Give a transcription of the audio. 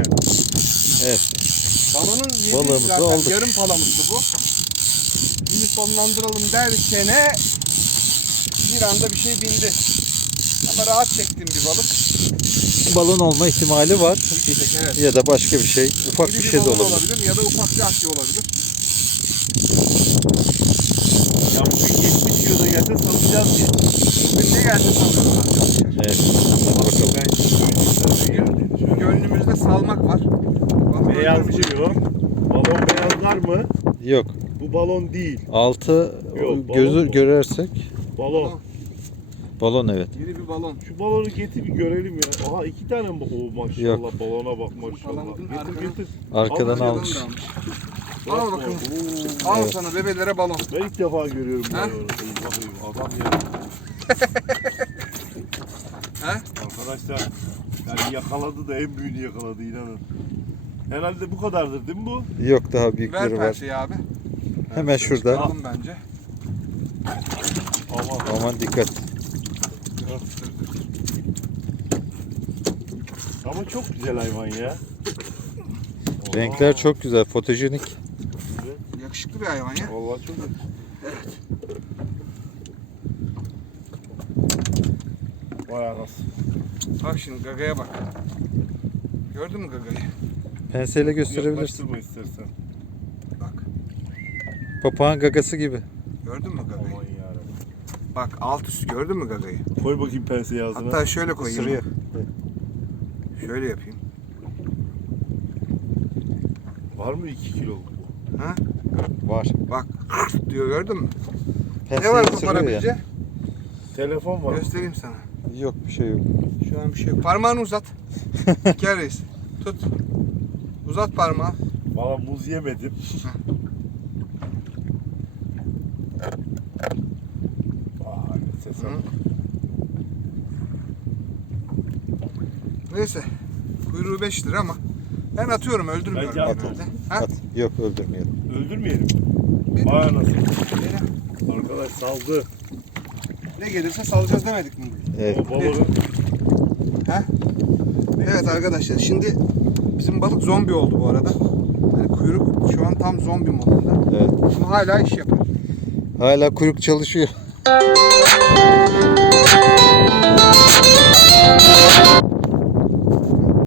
yani. Evet. Balonun yedi Balığımızı zaten aldık. yarım palamutlu bu. Şimdi sonlandıralım derkene bir anda bir şey bindi. Ama rahat çektim bir balık. Balon olma ihtimali var. Evet. Ya da başka bir şey. Ufak İri bir şey de balon olabilir. ya da ufak bir akçe olabilir. Ya bugün 70 kiloda gelse salacağız diye. Bugün ne gelse salıyoruz arkadaşlar. Evet. Bakalım. Ben şimdi gönlümüzde salmak var. Balık Beyaz diyor. Balon beyazlar mı? Yok. Bu balon değil. Altı Yok, balon gözü bu. görersek Balon. balon evet. İri bir balon. Şu balonu getir bir görelim ya. Aha iki tane mi? Oo maşallah Yok. balona bak maşallah. Palamutun Getir arkadan- getir. Arkadan Al, almış. Almış. Al bak. bakalım. Oo. Al sana bebelere balon. Ben ilk defa görüyorum Ha? balonu. İyi bakayım adam ya. Arkadaşlar yani yakaladı da en büyüğünü yakaladı inanın. Herhalde bu kadardır değil mi bu? Yok daha Ver büyükleri var. penseyi abi. Hemen şurada. Alın bence. Aman. Aman dikkat. Ama çok güzel hayvan ya. Renkler Aa, çok güzel. Fotojenik. Yakışıklı bir hayvan ya. Vallahi çok güzel. Vay anasını. Bak şimdi gagaya bak. Gördün mü gagayı? Penseyle gösterebilirsin. Yaklaştırma istersen. Bak. Papağan gagası gibi. Gördün mü gagayı? Aman yarabbim. Bak alt üst gördün mü gagayı? Koy bakayım penseyi ağzına. Hatta şöyle koyayım. Isırıyor. Şöyle yapayım. Var mı 2 kiloluk bu? Ha? Var. Bak diyor gördün mü? Ne Penseyi var ısırıyor ya. koparabilece? Telefon var. Göstereyim sana. Yok bir şey yok. Şu an bir şey yok. Parmağını uzat. Gel reis. Tut. Uzat parmağı. Valla muz yemedim. Vay Hı. bak. Neyse. Kuyruğu 5 lira ama ben atıyorum öldürmüyorum Bence at. genelde. Ha? At. Yok öldürmeyelim. Öldürmeyelim. Vay anasını. Arkadaş saldı. Ne gelirse salacağız demedik mi? Evet. O. Ha? Evet arkadaşlar şimdi bizim balık zombi oldu bu arada. Yani kuyruk şu an tam zombi modunda. Evet. Ama hala iş yapar. Hala kuyruk çalışıyor.